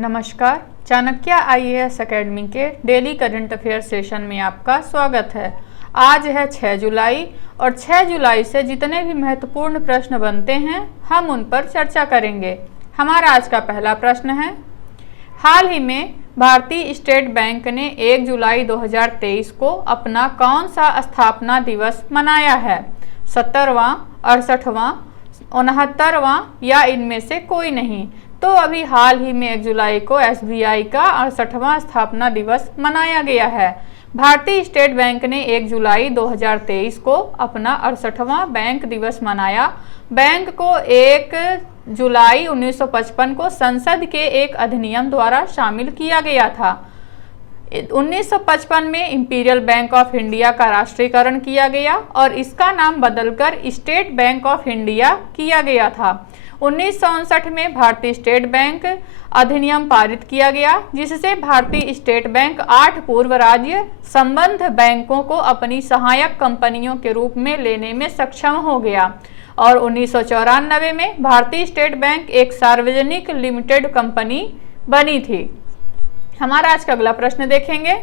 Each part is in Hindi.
नमस्कार, चाणक्य आईएएस एकेडमी के डेली करंट अफेयर सेशन में आपका स्वागत है। आज है 6 जुलाई और 6 जुलाई से जितने भी महत्वपूर्ण प्रश्न बनते हैं हम उन पर चर्चा करेंगे। हमारा आज का पहला प्रश्न है, हाल ही में भारतीय स्टेट बैंक ने 1 जुलाई 2023 को अपना कौन सा स्थापना दिवस मनाया है? 70वां, 68वां, 69वां या इनमें से कोई नहीं? तो अभी हाल ही में 1 जुलाई को एसबीआई का 68वां स्थापना दिवस मनाया गया है। भारतीय स्टेट बैंक ने 1 जुलाई 2023 को अपना 68वां बैंक दिवस मनाया। बैंक को 1 जुलाई 1955 को संसद के एक अधिनियम द्वारा शामिल किया गया था। 1955 में इंपीरियल बैंक ऑफ इंडिया का राष्ट्रीयकरण किया गया और इसका नाम बदलकर स्टेट बैंक ऑफ इंडिया किया गया था। 1959 में भारतीय स्टेट बैंक अधिनियम पारित किया गया, जिससे भारतीय स्टेट बैंक 8 पूर्व राज्य संबद्ध बैंकों को अपनी सहायक कंपनियों के रूप में लेने में सक्षम हो गया और 1994 में भारतीय स्टेट बैंक एक सार्वजनिक लिमिटेड कंपनी बनी थी। हमारा आज का अगला प्रश्न देखेंगे,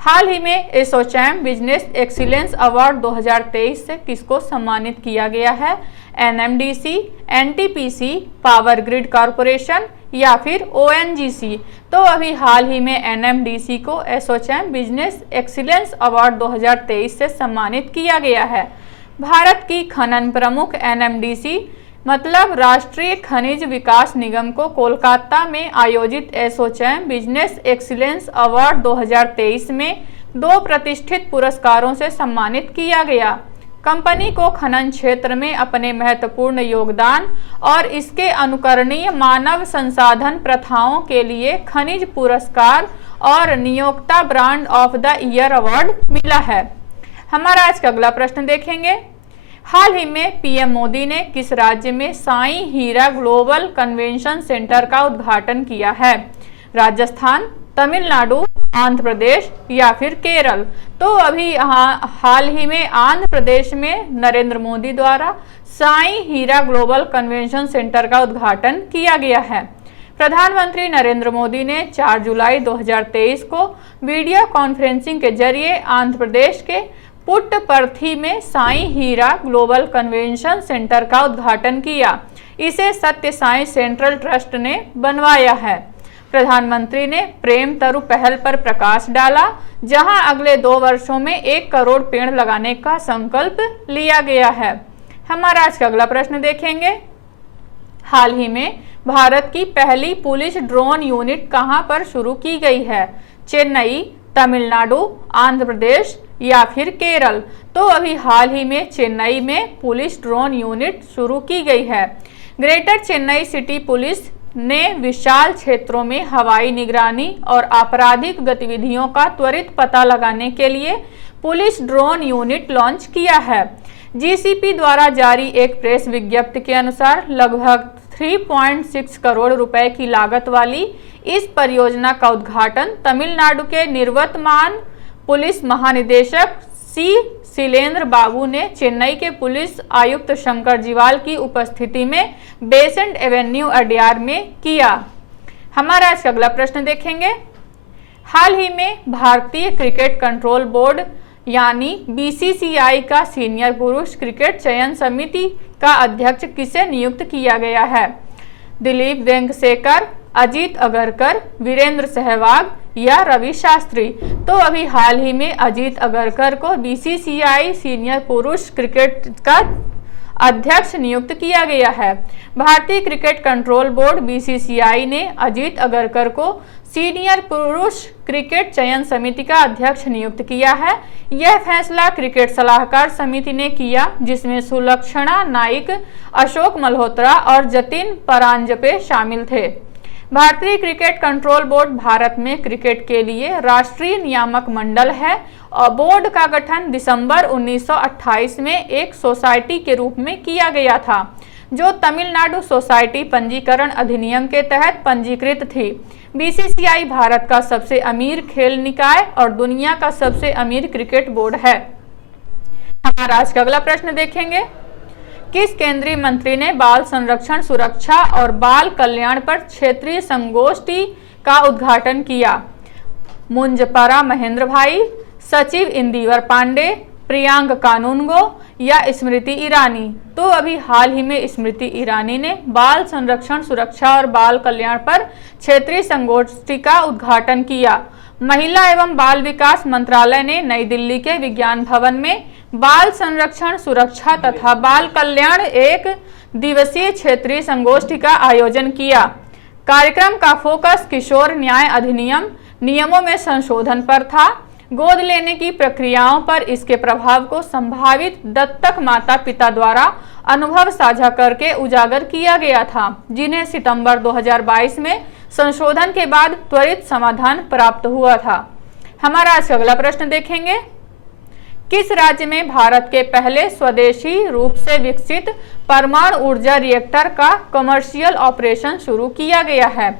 हाल ही में एसोचैम बिजनेस एक्सीलेंस अवार्ड 2023 से किसको सम्मानित किया गया है? NMDC, NTPC, power grid corporation या फिर ओएनजीसी? तो अभी हाल ही में एनएमडीसी को एसोचैम बिजनेस एक्सीलेंस अवार्ड 2023 से सम्मानित किया गया है। भारत की खनन प्रमुख एनएमडीसी मतलब राष्ट्रीय खनिज विकास निगम को कोलकाता में आयोजित एसोचैम बिजनेस एक्सीलेंस अवार्ड 2023 में 2 प्रतिष्ठित पुरस्कारों से सम्मानित किया गया। कंपनी को खनन क्षेत्र में अपने महत्वपूर्ण योगदान और इसके अनुकरणीय मानव संसाधन प्रथाओं के लिए खनिज पुरस्कार और नियोक्ता brand of the year award मिला है। हमारा आज का अगला प्रश्न देखेंगे, हाल ही में पीएम मोदी ने किस राज्य में साई हीरा ग्लोबल कन्वेंशन सेंटर का उद्घाटन किया है? राजस्थान, तमिलनाडु, आंध्र प्रदेश या फिर केरल? तो अभी हाल ही में आंध्र प्रदेश में नरेंद्र मोदी द्वारा साई हीरा ग्लोबल कन्वेंशन सेंटर का उद्घाटन किया गया है। प्रधानमंत्री नरेंद्र मोदी ने 4 जुलाई 2023 को वीडियो कॉन्फ्रेंसिंग के जरिए आंध्र प्रदेश के पुट्टपर्थी में साई हीरा ग्लोबल कन्वेंशन सेंटर का उद्घाटन किया। इसे सत्य साई सेंट्रल ट्रस्ट ने बनवाया है। प्रधानमंत्री ने प्रेम तरु पहल पर प्रकाश डाला, जहां अगले 2 वर्षों में 1 करोड़ पेड़ लगाने का संकल्प लिया गया है। हमारा आज का अगला प्रश्न देखेंगे, हाल ही में भारत की पहली पुलिस ड्रोन यूनिट कहां पर शुरू की गई है? चेन्नई, तमिलनाडु, आंध्र प्रदेश या फिर केरल? तो अभी हाल ही में चेन्नई में पुलिस ड्रोन यूनिट शुरू की गई है। ग्रेटर चेन्नई सिटी पुलिस ने विशाल क्षेत्रों में हवाई निगरानी और आपराधिक गतिविधियों का त्वरित पता लगाने के लिए पुलिस ड्रोन यूनिट लॉन्च किया है। जीसीपी द्वारा जारी एक प्रेस विज्ञप्ति के अनुसार लगभग 3.6 करोड़ रुपए की लागत वाली इस परियोजना का उद्घाटन तमिलनाडु के निवर्तमान पुलिस महानिदेशक सी शैलेंद्र बाबू ने चेन्नई के पुलिस आयुक्त शंकर जीवाल की उपस्थिति में बेसेंट एवेन्यू अड्यार में किया। हमारा आज का अगला प्रश्न देखेंगे, हाल ही में भारतीय क्रिकेट कंट्रोल बोर्ड यानी बीसीसीआई का सीनियर पुरुष क्रिकेट चयन समिति का अध्यक्ष किसे नियुक्त किया गया है? दिलीप वेंगसेकर, अजीत अगरकर, वीरेंद्र सहवाग या रवि शास्त्री? तो अभी हाल ही में अजीत अगरकर को बीसीसीआई सीनियर पुरुष क्रिकेट का अध्यक्ष नियुक्त किया गया है। भारतीय क्रिकेट कंट्रोल बोर्ड बीसीसीआई ने अजीत अगरकर को सीनियर पुरुष क्रिकेट चयन समिति का अध्यक्ष नियुक्त किया है। यह फैसला क्रिकेट सलाहकार समिति ने किया, जिसमें सुलक्षणा नाइक, अशोक मल्होत्रा और जतिन परांजपे शामिल थे। भारतीय क्रिकेट कंट्रोल बोर्ड भारत में क्रिकेट के लिए राष्ट्रीय नियामक मंडल है और बोर्ड का गठन दिसंबर 1928 में एक सोसाइटी के रूप में किया गया था, जो तमिलनाडु सोसाइटी पंजीकरण अधिनियम के तहत पंजीकृत थी। बीसीसीआई भारत का सबसे अमीर खेल निकाय और दुनिया का सबसे अमीर क्रिकेट बोर्ड है। हमारा आज का अगला प्रश्न देखेंगे, किस केंद्रीय मंत्री ने बाल संरक्षण, सुरक्षा और बाल कल्याण पर क्षेत्रीय संगोष्ठी का उद्घाटन किया? मुंजपरा महेंद्र भाई, सचिव इंदिवर पांडे, प्रियांक कानूनगो या स्मृति ईरानी? तो अभी हाल ही में स्मृति ईरानी ने बाल संरक्षण, सुरक्षा और बाल कल्याण पर क्षेत्रीय संगोष्ठी का उद्घाटन किया। महिला एवं बाल विकास मंत्रालय ने नई दिल्ली के विज्ञान भवन में बाल संरक्षण, सुरक्षा तथा बाल कल्याण एक दिवसीय क्षेत्रीय संगोष्ठी का आयोजन किया। कार्यक्रम का फोकस किशोर न्याय अधिनियम नियमों में संशोधन पर था, गोद लेने की प्रक्रियाओं पर इसके प्रभाव को संभावित दत्तक माता पिता द्वारा अनुभव साझा करके उजागर किया गया था, जिन्हें सितंबर 2022 में संशोधन के बाद त्वरित समाधान प्राप्त हुआ था। हमारा आज अगला प्रश्न देखेंगे। किस राज्य में भारत के पहले स्वदेशी रूप से विकसित परमाणु ऊर्जा रिएक्टर का कमर्शियल ऑपरेशन शुरू किया गया है?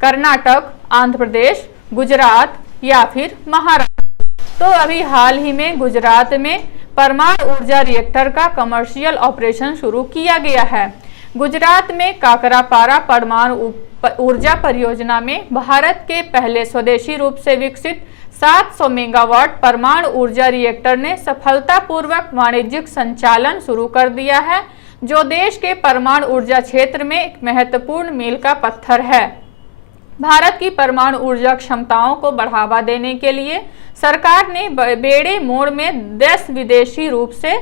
कर्नाटक, आंध्र प्रदेश, गुजरात या फिर महाराष्ट्र? तो अभी हाल ही में गुजरात में परमाणु ऊर्जा रिएक्टर का कमर्शियल ऑपरेशन शुरू किया गया है। गुजरात में काकरापारा परमाणु ऊर्जा परियोजना में भारत के पहले स्वदेशी रूप से विकसित 700 मेगावाट परमाणु ऊर्जा रिएक्टर ने सफलतापूर्वक वाणिज्यिक संचालन शुरू कर दिया है, जो देश के परमाणु ऊर्जा क्षेत्र में एक महत्वपूर्ण मील का पत्थर है। भारत की परमाणु ऊर्जा क्षमताओं को बढ़ावा देने के लिए सरकार ने बेड़े मोड़ में 10 विदेशी रूप से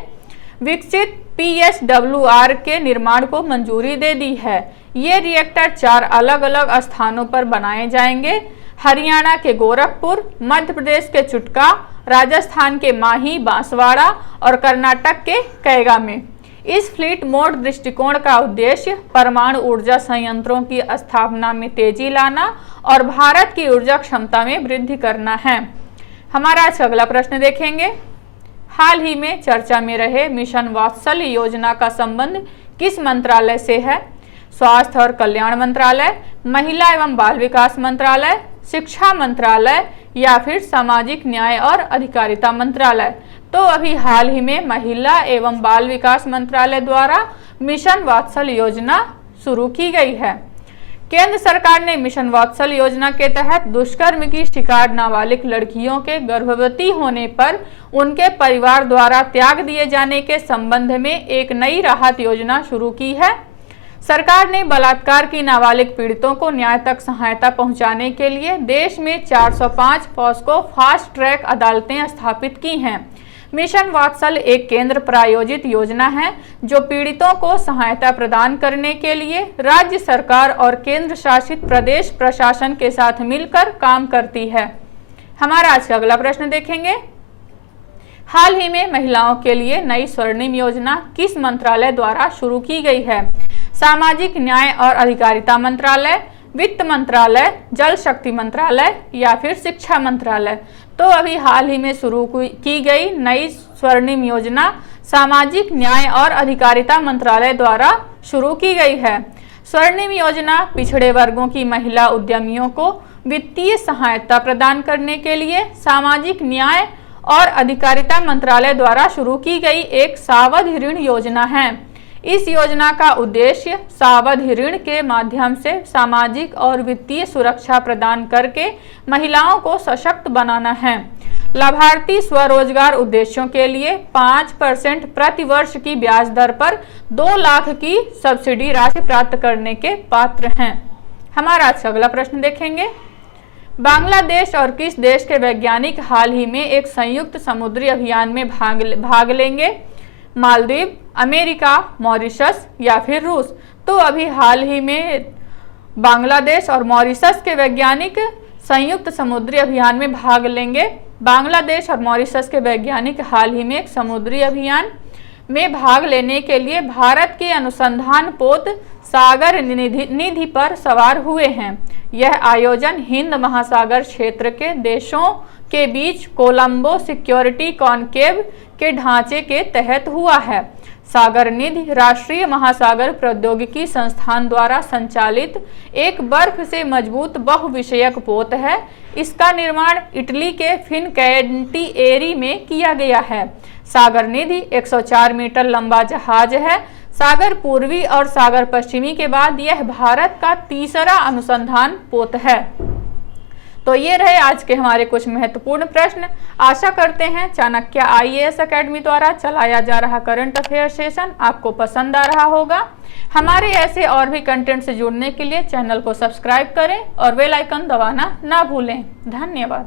विकसित PSWR के निर्माण को मंजूरी दे दी है। ये रिएक्टर 4 अलग अलग स्थानों पर बनाए जाएंगे: हरियाणा के गोरखपुर, मध्य प्रदेश के चुटका, राजस्थान के माही बांसवाड़ा और कर्नाटक के कैगा में। इस फ्लीट मोड दृष्टिकोण का उद्देश्य परमाणु ऊर्जा संयंत्रों की स्थापना में तेजी लाना और भारत की ऊर्जा क्षमता में वृद्धि करना है। हमारा आज अगला प्रश्न देखेंगे। हाल ही में चर्चा में रहे मिशन वात्सल्य योजना का संबंध किस मंत्रालय से है? स्वास्थ्य और कल्याण मंत्रालय, महिला एवं बाल विकास मंत्रालय, शिक्षा मंत्रालय या फिर सामाजिक न्याय और अधिकारिता मंत्रालय? तो अभी हाल ही में महिला एवं बाल विकास मंत्रालय द्वारा मिशन वात्सल्य योजना शुरू की गई है। केंद्र सरकार ने मिशन वात्सल्य योजना के तहत दुष्कर्म की शिकार नाबालिग लड़कियों के गर्भवती होने पर उनके परिवार द्वारा त्याग दिए जाने के संबंध में एक नई राहत योजना शुरू की है। सरकार ने बलात्कार की नाबालिग पीड़ितों को न्याय तक सहायता पहुंचाने के लिए देश में 405 पॉस्को फास्ट ट्रैक अदालतें स्थापित की हैं। मिशन वात्सल्य एक केंद्र प्रायोजित योजना है जो पीड़ितों को सहायता प्रदान करने के लिए राज्य सरकार और केंद्र शासित प्रदेश प्रशासन के साथ मिलकर काम करती है। हमारा आज का अगला प्रश्न देखेंगे। हाल ही में महिलाओं के लिए नई स्वर्णिम योजना किस मंत्रालय द्वारा शुरू की गई है? सामाजिक न्याय और अधिकारिता मंत्रालय, वित्त मंत्रालय, जल शक्ति मंत्रालय या फिर शिक्षा मंत्रालय? तो अभी हाल ही में शुरू की गई नई स्वर्णिम योजना सामाजिक न्याय और अधिकारिता मंत्रालय द्वारा शुरू की गई है। स्वर्णिम योजना पिछड़े वर्गों की महिला उद्यमियों को वित्तीय सहायता प्रदान करने के लिए सामाजिक न्याय और अधिकारिता मंत्रालय द्वारा शुरू की गई एक सावधि ऋण योजना है। इस योजना का उद्देश्य सावधि ऋण के माध्यम से सामाजिक और वित्तीय सुरक्षा प्रदान करके महिलाओं को सशक्त बनाना है। लाभार्थी स्वरोजगार उद्देश्यों के लिए 5% प्रति वर्ष की ब्याज दर पर 2 लाख की सब्सिडी राशि प्राप्त करने के पात्र हैं। हमारा आज अगला प्रश्न देखेंगे। बांग्लादेश और किस देश के वैज्ञानिक हाल ही में एक संयुक्त समुद्री अभियान में भाग लेंगे? मालदीव, अमेरिका, मॉरिशस या फिर रूस? तो अभी हाल ही में बांग्लादेश और मॉरिशस के वैज्ञानिक संयुक्त समुद्री अभियान में भाग लेंगे। बांग्लादेश और मॉरिशस के वैज्ञानिक हाल ही में एक समुद्री अभियान में भाग लेने के लिए भारत के अनुसंधान पोत सागर निधि पर सवार हुए हैं। यह आयोजन हिंद महासागर क्षेत्र के देशों के बीच कोलंबो सिक्योरिटी कॉनक्लेव के ढांचे के तहत हुआ है। सागर निधि राष्ट्रीय महासागर प्रौद्योगिकी संस्थान द्वारा संचालित एक बर्फ से मजबूत बहुविषयक पोत है। इसका निर्माण इटली के फिनकैंटिएरी में किया गया है। सागर निधि 104 मीटर लंबा जहाज है। सागर पूर्वी और सागर पश्चिमी के बाद यह भारत का तीसरा अनुसंधान पोत है। तो ये रहे आज के हमारे कुछ महत्वपूर्ण प्रश्न। आशा करते हैं चाणक्य IAS अकेडमी द्वारा चलाया जा रहा करंट अफेयर सेशन आपको पसंद आ रहा होगा। हमारे ऐसे और भी कंटेंट से जुड़ने के लिए चैनल को सब्सक्राइब करें और बेल आइकन दबाना ना भूलें। धन्यवाद।